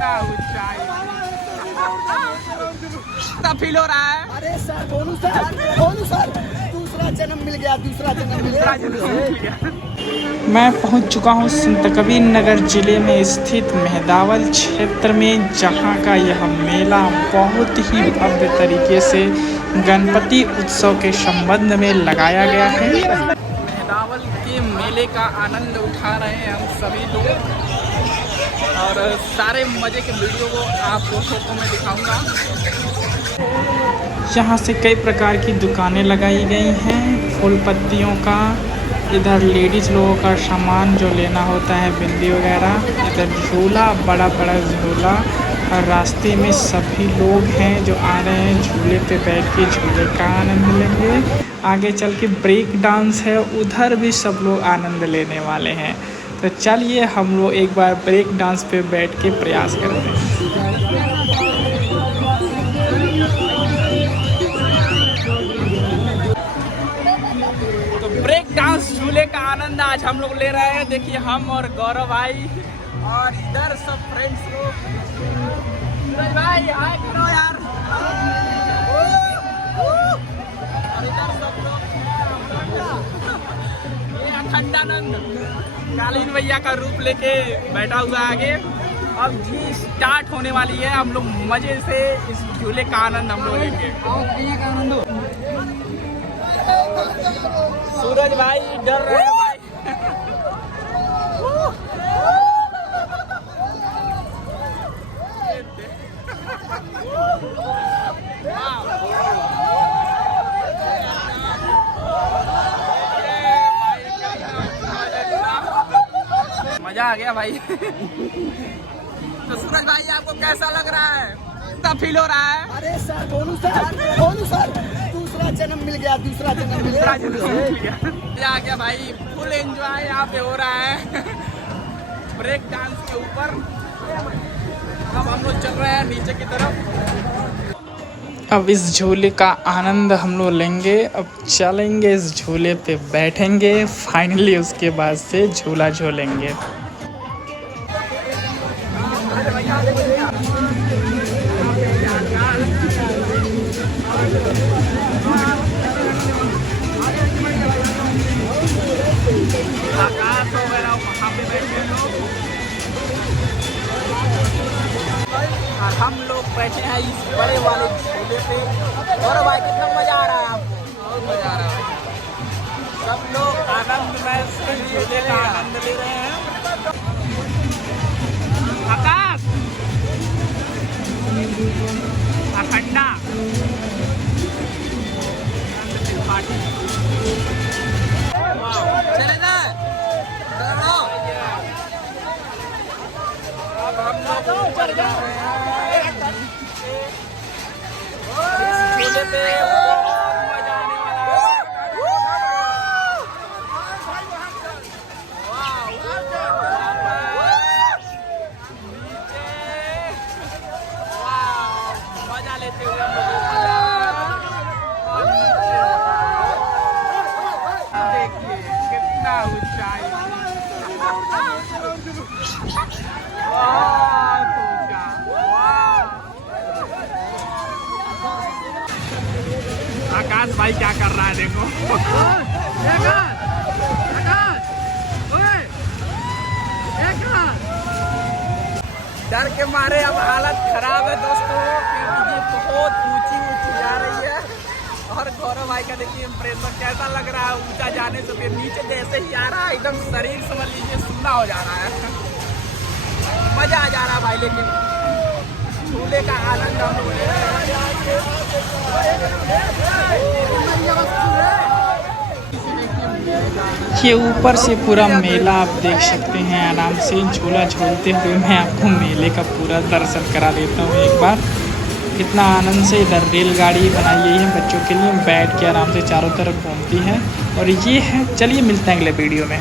कितना ऊंचाई फील हो रहा है। अरे सर बोलू सर दूसरा जन्म मिल गया, दूसरा जन्म मिल गया। मैं पहुंच चुका हूं संतकबीर नगर जिले में स्थित मेहदावल क्षेत्र में, जहां का यह मेला बहुत ही भव्य तरीके से गणपति उत्सव के संबंध में लगाया गया है। मेहदावल के मेले का आनंद उठा रहे हैं हम सभी लोग और सारे मजे के वीडियो को आप लोगों को मैं दिखाऊंगा। यहाँ से कई प्रकार की दुकानें लगाई गई हैं फूल पत्तियों का। इधर लेडीज़ लोगों का सामान जो लेना होता है, बिंदी वगैरह। इधर झूला, बड़ा बड़ा झूला, और रास्ते में सभी लोग हैं जो आ रहे हैं झूले पे बैठ के झूले का आनंद लेंगे। आगे चल के ब्रेक डांस है, उधर भी सब लोग आनंद लेने वाले हैं। तो चलिए हम लोग एक बार ब्रेक डांस पे बैठ के प्रयास करते हैं। ब्रेक डांस झूले का आनंद आज हम लोग ले रहे हैं। देखिए हम और गौरव भाई और इधर सब फ्रेंड्स लोग। सूरज भाई हाय करो यार। और इधर सब लोग ये अखंडानंद कालीन भैया का रूप लेके बैठा हुआ है आगे। अब जी स्टार्ट होने वाली है, हम लोग मजे से इस झूले का आनंद हम लोग लेंगे। सूरज भाई डर रहे हैं भाई। मजा आ गया भाई। तो सूरज भाई आपको कैसा लग रहा है, कितना फील हो रहा है? अरे सर बोलू सर दूसरा जन्म मिल गया, दूसरा जन्म मिल गया। मजा आ गया भाई, फुल एंजॉय यहाँ पे हो रहा है ब्रेक डांस के ऊपर। अब हम लोग चल रहे हैं नीचे की तरफ। अब इस झूले का आनंद हम लोग लेंगे। अब चलेंगे इस झूले पे बैठेंगे, फाइनली उसके बाद से झूला झूलेंगे। आकाश वगैरह वहाँ पे बैठे लोग और हम लोग बैठे हैं इस बड़े वाले झूले पे। और भाई कितना मजा आ रहा है आपको? बहुत मजा आ रहा है। सब लोग आनंदमय से झूले का आनंद ले रहे हैं। आकाश अखंडा चलेगा। अब हम लोग ऊपर जा रहे हैं इस झूले पे। बहुत मजा आने वाला है। मजा लेते हुए हम लोग देखिए कितना ऊंचाई, बहुत ऊंचा। आकाश भाई क्या कर रहा है देखो। डर के मारे अब हालत खराब है दोस्तों, क्योंकि ये बहुत ऊंची जा रही है। और गौरव भाई का देखिए इम्प्रेशन कैसा लग रहा है ऊंचा जाने से। फिर नीचे जैसे ही आ रहा है एकदम शरीर समझ लीजिए सुन्ना हो जा रहा है। मजा आ जा रहा है भाई, लेकिन झूले का आनंद हम लोग ले रहे हैं। ये ऊपर से पूरा मेला आप देख सकते हैं आराम से। झूला झूलते हुए मैं आपको मेले का पूरा दर्शन करा देता हूँ एक बार। कितना आनंद से इधर रेलगाड़ी बनाई गई है बच्चों के लिए, बैठ के आराम से चारों तरफ घूमती है। और ये है, चलिए मिलते हैं अगले वीडियो में।